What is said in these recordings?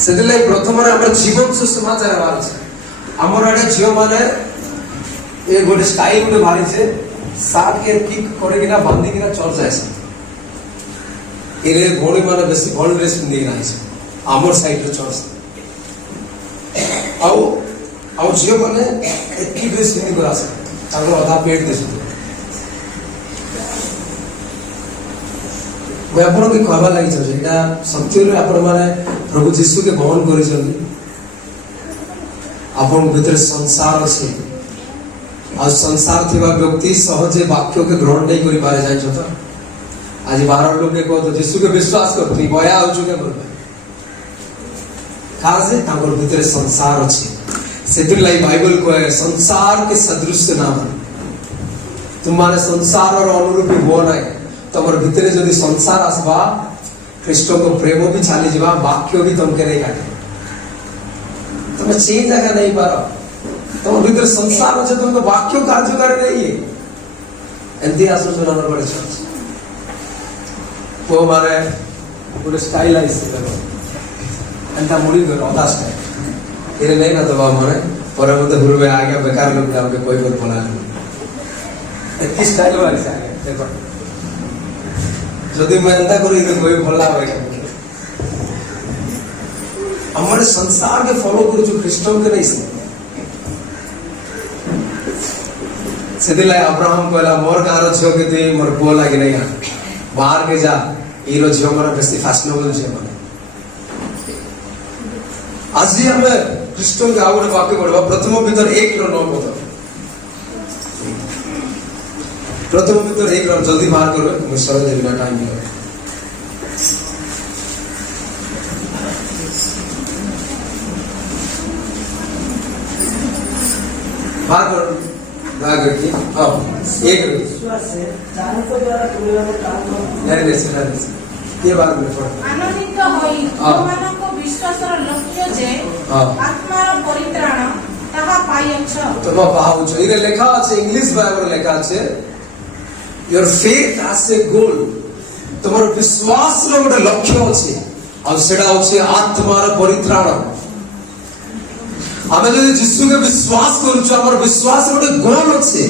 से प्रथम जीवन सुसमाचार बाहर आमर आड़े झील मैंने ये गोटे स्टाइल गोटे बाहरी सार्ट के किक करकिना बांधिकिना चल जाए ये भौणी मैंने बेस भल ड्रेस पिंधिकी आमर साइड चर्च आउ झील मैंने एति ड्रेस पिंधिक आसे अधा पेट दे मैं आपको कहवा लगी सत्य प्रभु जीशु के बहन कर भीतर संसार अच्छे आ संसार थी व्यक्ति सहजे वाक्य के ग्रहण नहीं कर पारे जान तो आज 12 लोग के कह जीशु के विश्वास करती बया हो चुके बोल भीतर संसार अच्छे से बाइबल कहे संसार के सदृश ना तुम माने संसार और अनुरूपी हो ना तुम भीतर जदि संसार आसवा ख्रीष्ट को प्रेम भी चली जा वाक्य भी तुमके नहीं काटे तुम चेंज आगे नहीं पार तुम भीतर संसार अच्छे तुमको वाक्य कार्यकारी नहीं है एमती आसो सुना पड़े वो मारे गोटे स्टाइल एंता मुड़ी कर अदा स्टाइल ये नहीं ना तो माने पर मते हुरबे आगे बेकार लोग हमके कोई बात बोला एती स्टाइल वाली से आगे देखो जदि मैं एंता करी तो कोई भला होए हमारे संसार के फॉलो करू जो ख्रीष्टों के नहीं से अब्राहम कहला मोर गार झियो के तुई मोर पुओ लागी नहीं बाहर के जा हीरो झियो मन बेसी फैशनेबल झियो मन आज हम ख्रीष्टों के आउट वाक्य पढ़वा प्रथम भीतर 1:9 पद प्रथम भीतर 1 जल्दी बाहर करो मुझे सरल देना टाइम मिले बात एक ये बात आनंदित होई तुमको विश्वासर लक्ष्य जे आत्मार परित्राण ताहा पाइछ तुम पाउछ इरे लेखा আছে इंग्लिश बाइबल लेखा আছে योर फेथ एज ए गोल तुमर विश्वास रो गोटे लक्ष्य अछि आ सेडा होछि आत्मार परित्राण आमे जदि यीशु के विश्वास करूछु हमर विश्वास गोटे गोल अछि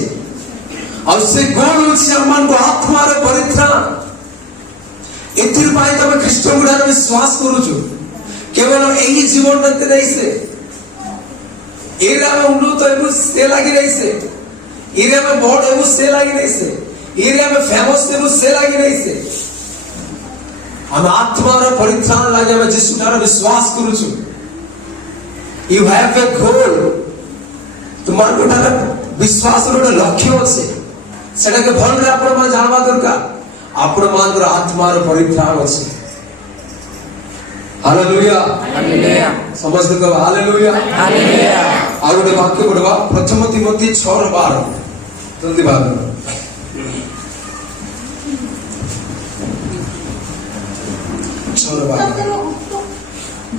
और से गोल अछि हमन को आत्मार परित्राण एथिर पाई तमे ख्रीष्ट गुडार विश्वास करूछु केवल एही जीवन नते नहीं से एरा में उन्नत एबु से लागी नहीं से एरिया में बड़ एबु से लागी नहीं से एरिया में फेमस एबु से लागी नहीं से हम आत्मार परित्राण लागे हम यीशु गुडार विश्वास करूछु You have a goal. तुम्हार गोटा विश्वास रो लक्ष्य अछि सेटा के भल रे आपण मान जानबा दरकार आपण मान रो आत्मार परित्राण अछि हालेलुया हालेलुया समस्त को हालेलुया हालेलुया आ गोटे वाक्य पढवा प्रथम तिमोथी 6:12 जल्दी बात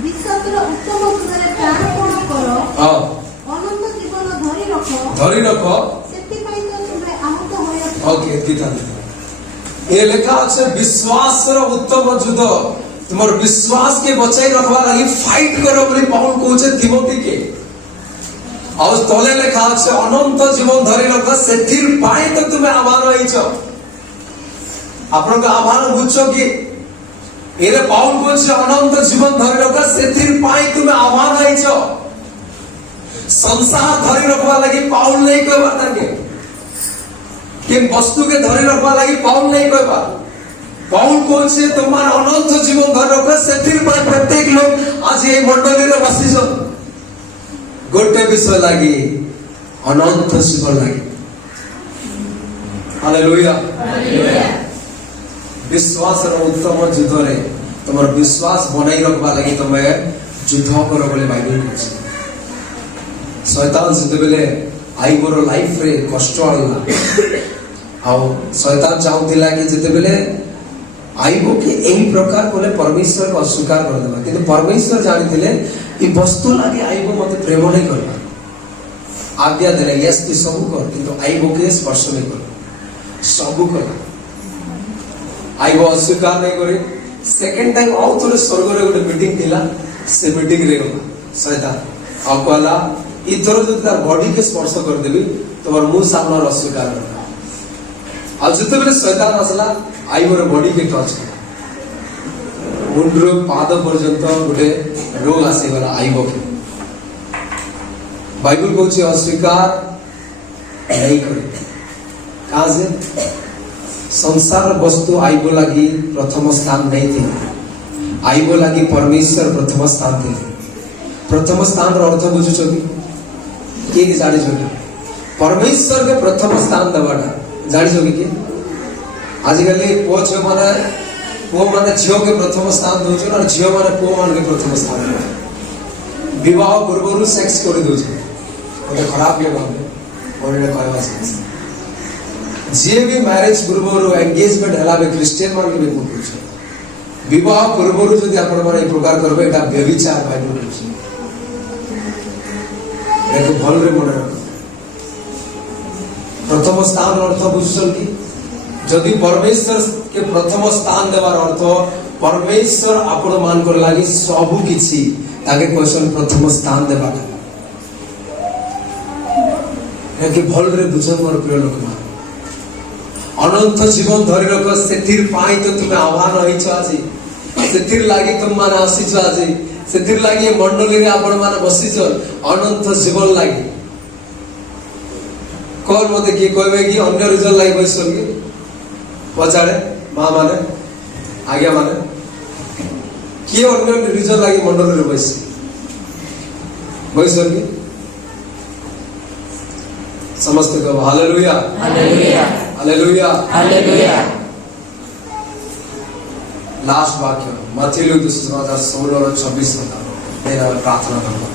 विश्वासर उत्तम सुधरे प्राणपण करो अनंत जीवन धरि रखो सेति पई तो तुमे आहत होय ओके गीता ये लिखा আছে विश्वासर उत्तम युद्ध तुमर विश्वास के बचाई रखवा लागि फाइट करो बोली पौल कहूचे तिमोथी के और तले लिखा আছে अनंत जीवन धरि रखो सेथिर पाई तो तुमे आभार होइछ आपन को आभार बुझो कि एरे पाउल को अनंत जीवन धरि रखा सेथिर पाई तुमे आह्वान आइछ संसार धरि रखवा लागि पाउल नहीं कहबा ताके कि वस्तु के धरि रखवा लागि पाउल नहीं कहबा पाउल को तुमार अनंत जीवन धरि रखा सेथिर पाई प्रत्येक लोग आज ए मंडली रे बसिछ गोटे विषय लागि अनंत जीवन लागि हालेलुया हालेलुया विश्वास उत्तम युद्ध रे तुम विश्वास बनाई रखवा लगी तुम युद्ध करो बोले बाइबल कहछि शैतान जते बेले आई मोर लाइफ रे कष्ट आला आ शैतान चाहूतिला कि जते बेले आईबो के एही प्रकार बोले परमेश्वर को अस्वीकार कर देबा किंतु परमेश्वर जानिथिले ई वस्तु लागि आईबो मते प्रेम नहीं करबा आज्ञा देले यस ती सब कर किंतु आईबो के स्पर्श नहीं कर सब कर आई वो अस्वीकार नहीं करे सेकंड टाइम आउ थोड़े स्वर्ग रे गोटे मीटिंग थिला से मीटिंग रे गला शैतान आ कहला इथर जदि तार बॉडी के स्पर्श कर देबी तोर मुंह सामने अस्वीकार करबा। आ जते बेले शैतान आसला आई मोर बॉडी के टच कर मुंडर पाद पर्यंत गोटे रोग आसी गला आईबो के बाइबल कहूँ अस्वीकार नहीं करे कहाँ से संसार वस्तु आईबो लगी प्रथम स्थान नहीं थी आईबो लगी परमेश्वर प्रथम स्थान थे प्रथम स्थान अर्थ बुझुछ कि जानी परमेश्वर के प्रथम स्थान दबाटा जानी कि आजिकल पुओ माने झील के प्रथम स्थान दौर और झील माने पुओ मान के प्रथम स्थान विवाह पूर्व सेक्स कर दौर गोटे खराब कहवा जी भी मैरिज पूर्व एंगेजमेंट है क्रिश्चियन मान के पूछ विवाह पूर्व जब आपण मैंने प्रकार करेंगे यहाँ व्यभिचार बाइबल भल मन रख प्रथम स्थान अर्थ बुझुन कि जदि परमेश्वर के प्रथम स्थान देवार अर्थ परमेश्वर आपण मान लगी सबू किछि ताके क्वेश्चन प्रथम स्थान देवाटा कि भल रे बुझन मोर प्रिय लोक मान अनंत जीवन धरि रख सेथिर पाई तो तुमे आह्वान होइछ आजी सेथिर लागि तुम माने आसीछ आजी सेथिर लागि मंडली रे आपण माने बसिछ अनंत जीवन लागि कोन मते की कहबे कि अन्य रिजन लागि बसिछ कि पछाड़े मां माने आज्ञा माने कि अन्य रिजन लागि मंडली रे बसिछ कि समस्त को hallelujah hallelujah hallelujah hallelujah. Last वाक्य मत्ती 2:16 और 26 मेरा प्रार्थना करूंगा।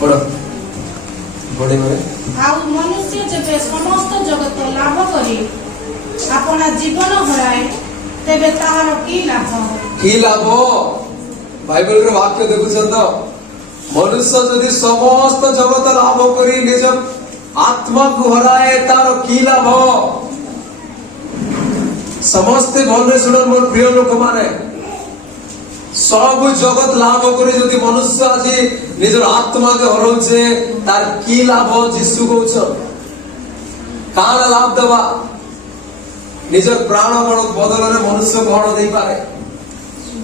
पढ़ो बड़े में आउ मनुष्य जब समस्त जगत लाभ करे अपना जीवन हराए तेबे ताहार की लाभ की लाभ बाइबल रे वाक्य देखुछन तो मनुष्य यदि समस्त जगत लाभ करी निज आत्मा को हराए तार की लाभ समस्त भले सुनन मोर प्रिय लोक माने सब जगत लाभ करी यदि मनुष्य आज निज आत्मा के हरौछे तार की लाभ जीशु कहउछ कान लाभ देवा निजर प्राण बदल में मनुष्य कौन दे पारे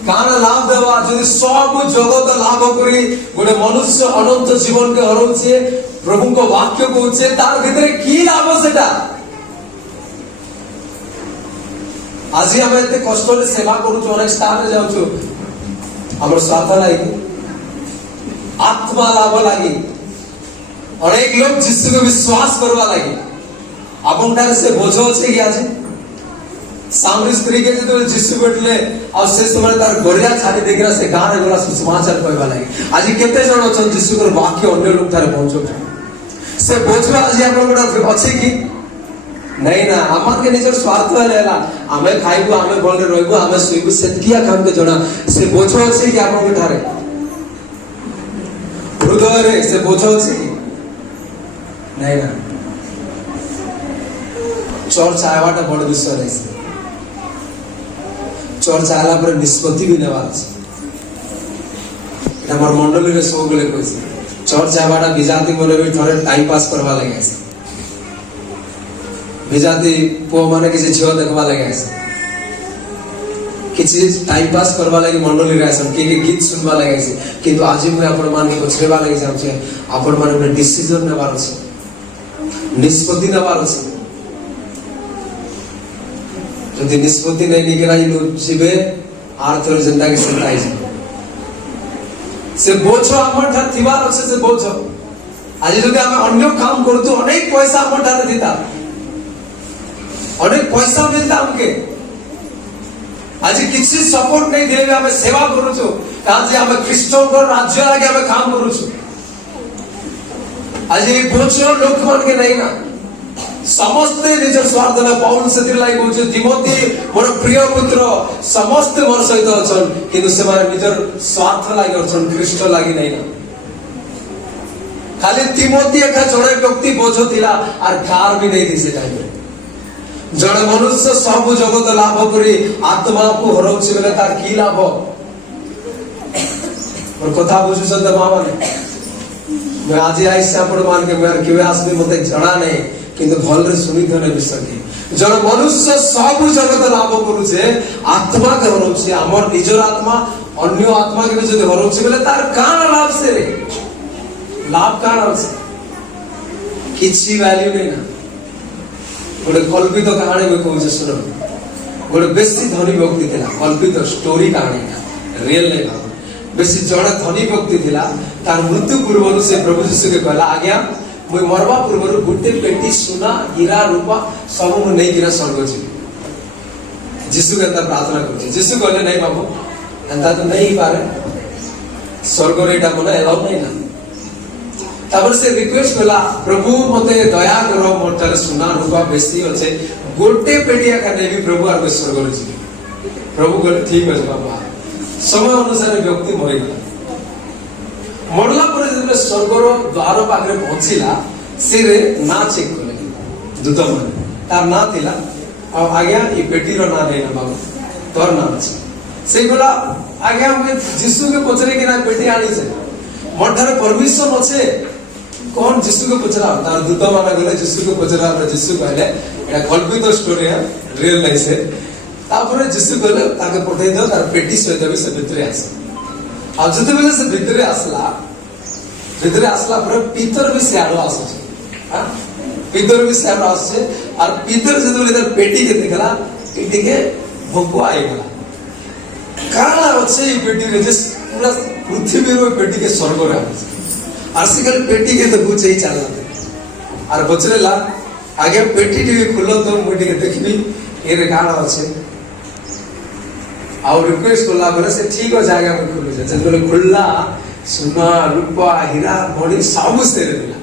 कान लाभ देवा जदि सब जगत लाभ करी गोटे मनुष्य अनंत जीवन के हरौछे प्रभु को वाक्य कहूचे तार भीतर की लाभ सेटा आज हम एते कष्ट से सेवा करूछु अनेक स्थान रे जाउछु हमर स्वार्थ लागि आत्मा लाभ लागि अनेक लोग जिसको विश्वास करवा लागि आपन से बोझ अछि कि आज सामरी स्त्री के जो जीशु बैठले और से समय तार गोरिया छाड़ी देखिरा से गान गला सुसमाचार कहबा लागि आज केते जण अछन जीशु कर वाक्य अन्य लोग थारे पहुंचो से बोझवा आज आपण गोटा अछि कि नहीं ना हमर के निजर स्वार्थ लेला हमें खाइबो हमें बोलरे रहबो हमें सुइबो सेतकिया काम के जणा से बोझो अछि कि आपण के थारे हृदय रे से बोझो अछि कि नहीं ना चर्च आवाटा बड़ विषय रही चर्च आला पर निष्पत्ति भी नेवार हमर मंडली रे सब बेले कहि चर्च आवाटा बिजाती मने भी थरे टाइम पास करवा लगे ऐसे बिजाती पो माने किसी झियो देखवा लगे ऐसे किसी टाइम पास करवा लगे मंडली रे ऐसे के गीत सुनवा लगे ऐसे किंतु आज मैं अपन मान के पछरेवा लगे जाम छे अपन मान में डिसीजन नेवार छे निष्पत्ति नेवार छे यदि निष्पत्ति नहीं निकला जीवे आर्थिक जिंदगी से से बोझ हमर ठार थिबार अछि से बोझ आज जदि हम अन्य काम करतु अनेक पैसा हमर ठार दिता अनेक पैसा मिलता हमके आज किसी सपोर्ट नहीं देबे हम सेवा करूछु काजे हम क्रिस्टो को राज्य लागे हम काम करूछु आज ये बोझ लोक मान के नहीं ना समस्त निजर स्वार्थ में पौल से लाई बोझ तिमोथी मोर प्रिय पुत्र समस्त मोर सहित अछन किंतु से माने निजर स्वार्थ लागि अछन क्रिस्ट लागि नहीं ना खाली तिमोथी एक जड़े व्यक्ति बोझ थिला और कार भी नहीं थी से टाइम जड़े मनुष्य सब जगत लाभ करी आत्मा को हराउछि बेले तार की लाभ और कथा बुझुछन त मां माने मैं आज आई से आपण मान के मैं केवे आसबे मते जणा नै किंतु भल रे सुनि धने विसकी जड़े मनुष्य सब जगत लाभ करूछे आत्मा के हराउछि हमर निजर आत्मा अन्य आत्मा के जदि हराउछि बेले तार कान लाभ से रे लाभ कान अछि किछि वैल्यू नै ना गोटे कल्पित कहानी में कहूँ सुन गोटे बेसी धनी व्यक्ति थिला कल्पित स्टोरी कहानी रियल नहीं भाव बेसी जड़े धनी व्यक्ति थिला तार मृत्यु पूर्व से प्रभु जीशु के कहला आज्ञा मुई मरवा पूर्व गोटे पेटी सुना हीरा रूपा सब मु नहीं गिरा स्वर्ग जीवी जीशु के प्रार्थना कर जीशु कहले नहीं बाबू एंता तो नहीं पारे स्वर्ग रे एटा मने एलाउ नहीं ना तापर से रिक्वेस्ट कला प्रभु मते दया करो मोर तले सुना रूपा बेसी होचे गोटे पेटिया का देवी प्रभु आर स्वर्ग रे जी प्रभु कहले ठीक है बाबा समय अनुसार व्यक्ति मरि गला मरला पर जब स्वर्ग रो द्वार पाखरे पहुंचिला सिरे ना चेक करले दूत माने तार ना थिला आ आज्ञा ई पेटी रो ना देना बाबू तोर नाम छै से गोला आज्ञा हम जीसु के पचरे कि ना पेटी आनी छै मोर थारे परमिशन अछि कौन जीसु को पचरा तार दूत माना गले जीसु को पचरा जीसु कहले एटा कल्पित स्टोरी है रियल नहीं से तापर जीसु कहले ताके पठै दो तार पेटी सहित भी से भितरे आस आ जते बेले से भितरे आसला पर पीतर भी सियाड़ो आसे हां पीतर भी सियाड़ो आसे और पीतर जते बेले तार पेटी के देखला पेटी के भोको आइ गला काला अछि ई पेटी रे जिस पूरा पृथ्वी रो पेटी के स्वर्ग रे आसे आसिकल पेटी के तो बुझे ही चलना और बचरेला आगे पेटी टी खुलो तो मुटी के देखबी ए रे काना আছে और रिक्वेस्ट करला बरे से ठीक हो जाएगा मैं खुल जाए जब खुल्ला सुना रूपा हीरा बड़ी सब से देला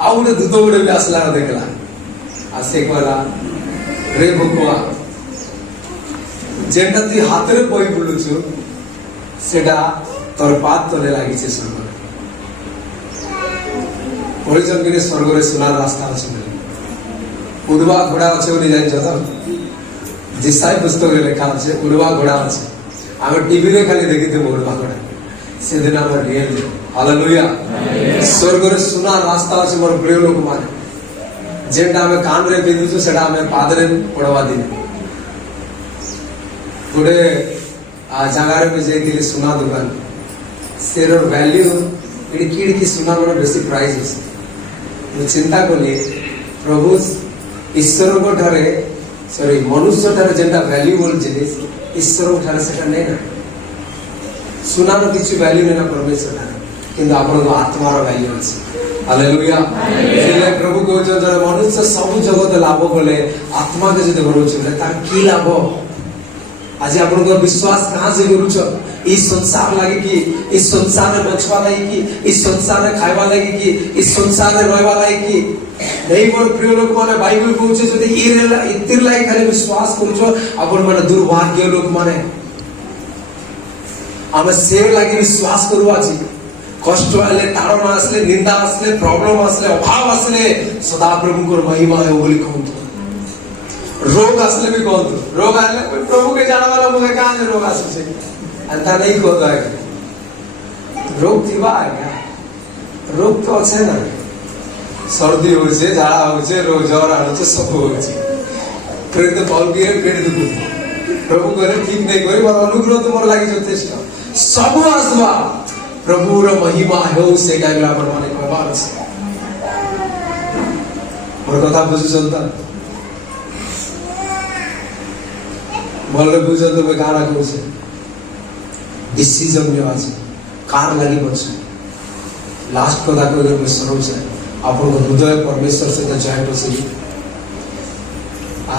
आ उडे दूध उडे भी असला देखला आसे कोला रे भगवा जेटा ती हाथ रे पई बुलुछु सेटा तोर पात तले लागि छे स्वर्ग परिजन के स्वर्ग रे सुनार रास्ता अछि उड़वा घोड़ा अछि बोली जानि जतो जिसाई पुस्तक रे लिखा अछि उड़वा घोड़ा अछि आमे टीवी रे खाली देखि थे उड़वा घोड़ा से दिन हमर रियल हालेलुया स्वर्ग रे सुनार रास्ता अछि मोर प्रिय लोक माने जेटा हमें कान रे बिंदु सेटा हमें पाद रे पड़वा दिन गुडे आ जगह रे जे दिले सुना दुकान सेर वैल्यू इडकी की सुना मन बेसी प्राइस अछि मैं चिंता कली प्रभु ईश्वर को ठारे सॉरी मनुष्य ठारे जेंटा वैल्यूबल जिनिस ईश्वर को ठारे सेटा नै ना सुनार किछि वैल्यू नै ना परमेश्वर ठारे किंतु आपन को आत्मा रो वैल्यू अछि हालेलुया जे प्रभु को जो मनुष्य सब जगत लाभ करले आत्मा के जदि करू छै तार की लाभ आज आपन को विश्वास कहां से करू छ इस संसार लागे कि इस संसार में बचवा लागे कि इस संसार में खाइबा लागे कि इस संसार में रहबा लागे कि नहीं मोर प्रिय लोक माने बाइबल कहूचे जदि इतिर लागे खाली विश्वास करू छ आपन माने दुर्भाग्य लोक माने हम सेव लागे विश्वास करू आछि कष्ट आले ताड़न आसले निंदा आसले प्रॉब्लम आसले अभाव आसले सदा प्रभु को महिमा है बोली कहू रोग आसले भी कहू रोग आले प्रभु के जाना वाला मुझे कहां से रोग आसे अंता नहीं कहता है रोग थिबा क्या रोग तो अच्छे ना सर्दी हो छे झाड़ा हो छे रोग ज्वर आनो छे सब हो छे फिर तो बॉल के पेट दुख प्रभु करे ठीक नहीं करी पर अनुग्रह तुमर लागि यथेष्ट सब आसबा प्रभु रो महिमा हो से गायला पर माने कहबार छे मोर कथा बुझु चलता बोले बुझो तो मैं गाना कहू छे डिसीजन जो आज कार लगी बचे लास्ट को दाखो अगर मैं सरोज है आपन को हृदय परमेश्वर से जॉइंट हो सही आ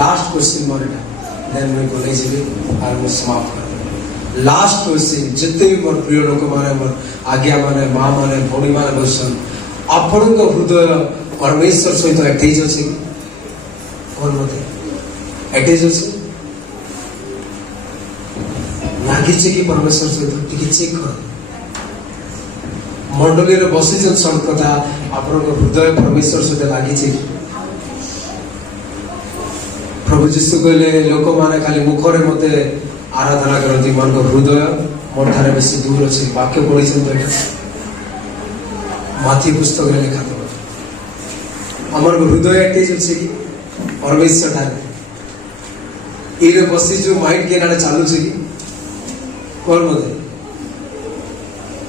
लास्ट क्वेश्चन मोरटा देन मैं को ले जेबे और मैं समाप्त कर लास्ट क्वेश्चन जितने भी मोर प्रिय लोक माने मोर आज्ञा माने मां माने भौणी माने बसन आपन को हृदय परमेश्वर सहित अटैच अछि कोन मते अटैच अछि लागिचे कि परमेश्वर सहित टिके चेक कर मंडली रे बसी जन संकता आपन को हृदय परमेश्वर सहित लागिचे प्रभु जीशु कहले लोक माने खाली मुखरे मते आराधना करती मन को हृदय मोर ठारे बेसी दूर अछि वाक्य पढ़ी तो माथी पुस्तक रे लिखा तो हमर हृदय अटैच अछि कि परमेश्वर ठारे इरे बसी जो माइंड के नाडे चालू छी कोन मते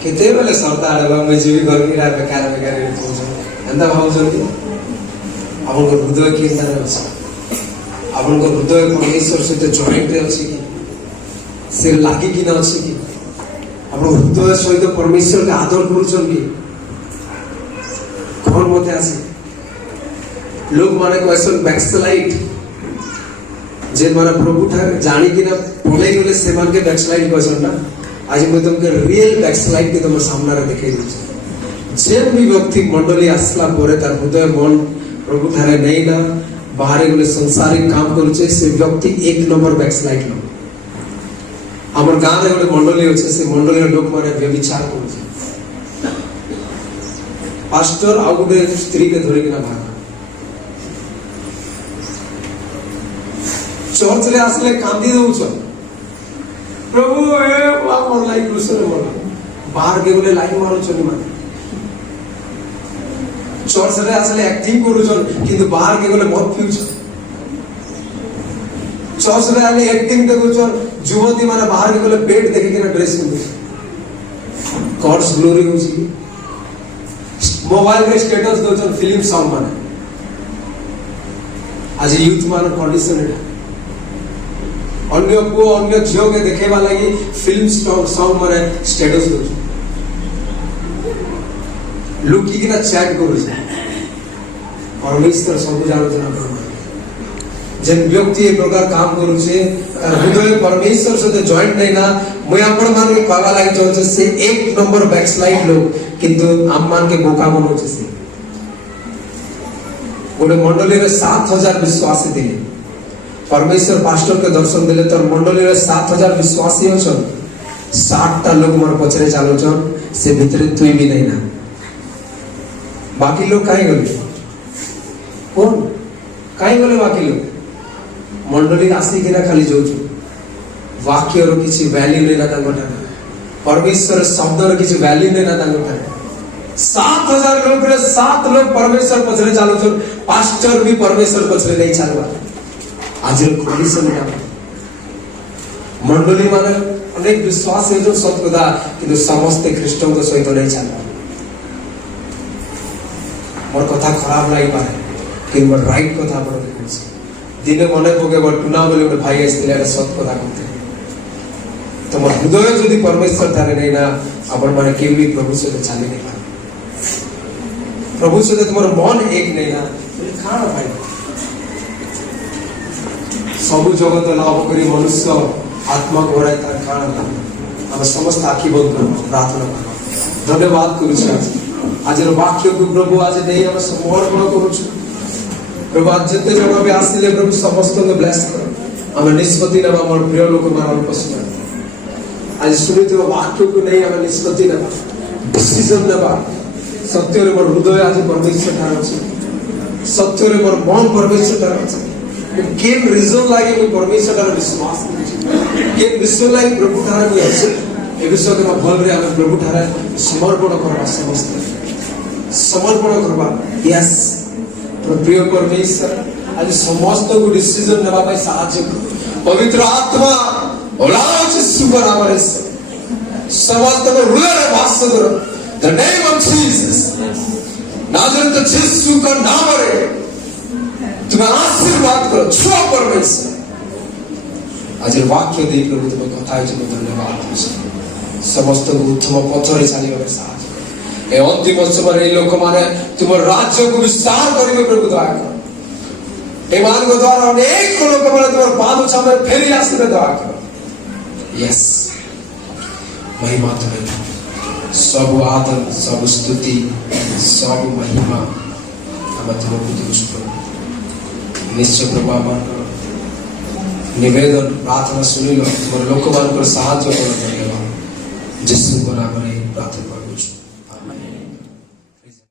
केते बेले सरता आडबा में जीवी घर के बेकार बेकार एंदा भावजन हमर हृदय के नाडे अछि आपन को हृदय परमेश्वर सहित जॉइंट रे अछि कि से लागी कि न अछि कि आपन हृदय सहित परमेश्वर के आदर करूछन कि कोन मते आसी लोग माने क्वेश्चन बैकस्लाइड जे माने प्रभु ठारे जानी कि ना पळे गले से मान के बैकस्लाइड क्वेश्चन ना आज मैं तुमके रियल बैकस्लाइड के तुम सामने रे देखाई दिछ जे भी व्यक्ति मंडली आसला परे तार हृदय मन प्रभु ठारे नै ना बाहर गले संसारिक काम करूचे से व्यक्ति एक नंबर बैकस्लाइड लो हमर गांव रे गोटे मंडली होचे से मंडली लोक माने व्यभिचार करूचे पास्टर आ गोटे स्त्री के धरि किना भाग चर्च रे आसले कांदी दउछ प्रभु ए बा मोर लाइक क्रूसर मोर बाहर के गोले लाइन मारुचनी माने चर्च रे आसले एक्टिंग करूछन किंतु बाहर के गले बहुत फ्यूचर चर्च रे आले एक्टिंग देखुछन युवती माने बाहर के गले पेट देखि के ड्रेस पिंधु गॉड्स ग्लोरी होची मोबाइल रे स्टेटस दोछन फिल्म सॉन्ग माने आज यूथ मान कंडीशन है अन्य को अन्य झियो के देखेबा लागि फिल्म सॉन्ग माने स्टेटस दोछन लोग की ना चैट करू परमेश्वर सब जानो जन व्यक्ति एक प्रकार काम करू हृदय परमेश्वर सहित जॉइंट नहीं ना मैं आपण मान के कहवा लागि चाहूँ से एक नंबर बैकस्लाइड लोग किंतु हम मान के बोका बनौचे से गोटे मंडली रे 7000 विश्वासी दिले परमेश्वर पास्टर के दर्शन दिले तो मंडली रे 7000 विश्वासी अछन 60 टा लोग मोर पछरे चालुछन से भितरे तुई भी नहीं ना बाकी लोग काहे गले कौन काहे गले बाकी लोग मंडली आसी के खाली जोजु वाक्य रो किछि वैल्यू लेना तांगटा परमेश्वर शब्द रो किछि वैल्यू लेना तांगटा 7000 लोग रे 7 लोग परमेश्वर पछरे चालु छ पास्टर भी परमेश्वर पछरे नहीं चालवा आज रो कंडीशन है मंडली माने अनेक विश्वास है जो सत्कदा किंतु समस्त ख्रीष्टों के सहित नहीं चालवा मोर कथा खराब लागि पारे कि मोर राइट कथा पर लिखछ दिने मने पके टुना बोले गोटे भाई आसले सत कथा कहते तो मोर हृदय यदि परमेश्वर थारे नहीं ना अपन माने के भी प्रभु से चली नहीं पारे प्रभु से तुम्हारा मन एक नहीं ना खाना भाई सब जगत लाभ करी मनुष्य आत्मा को हराय तार खाना हम समस्त आखि बंद करो प्रार्थना करो धन्यवाद करू आज वाक्य को प्रभु आज नहीं हम समर्पण करू प्रभु आज जिते जगह भी आसिले प्रभु समस्त को ब्लेस करो हम निष्पत्ति नबा मोर प्रिय लोक मारन पसंद आज सुनितो वाक्य को नहीं हम निष्पत्ति नबा डिसीजन नबा सत्य रे मोर हृदय आज परमेश्वर ठार अछि सत्य रे मोर मन परमेश्वर ठार अछि केन रीजन लागे मैं परमेश्वर ठार विश्वास केन विश्व लागे प्रभु ठार को अछि ए विश्व के भल रे हम प्रभु ठार समर्पण करबा समस्त समर्पण करबा यस प्रिय परमेश्वर आज समस्त को डिसीजन नबा पाई साहाय्य पवित्र आत्मा ओलाच सुपर आमरे समस्त को हृदय रे वास करो the name of Jesus Nazareth यीशु का नाम रे तुम्हें आशीर्वाद करो छुआ परमेश्वर आज वाक्य दे प्रभु तुम्हें कथा है धन्यवाद समस्त को उत्तम पथरे चलिबे साहाय्य ए अंतिम समय लोक माने तुम राज्य को विस्तार करिवे प्रभु दया करो ए मान को द्वारा अनेक लोक माने तुम पाद छामे फेरी आसीबे दया करो यस महिमा तुम्हें सब आदर सब स्तुति सब महिमा हम तुमको दूष करो निश्चय प्रभु मान करो निवेदन प्रार्थना सुनिलो तुम लोक मान को साहाय्य करो धन्यवाद यीशु को नाम रे प्रार्थना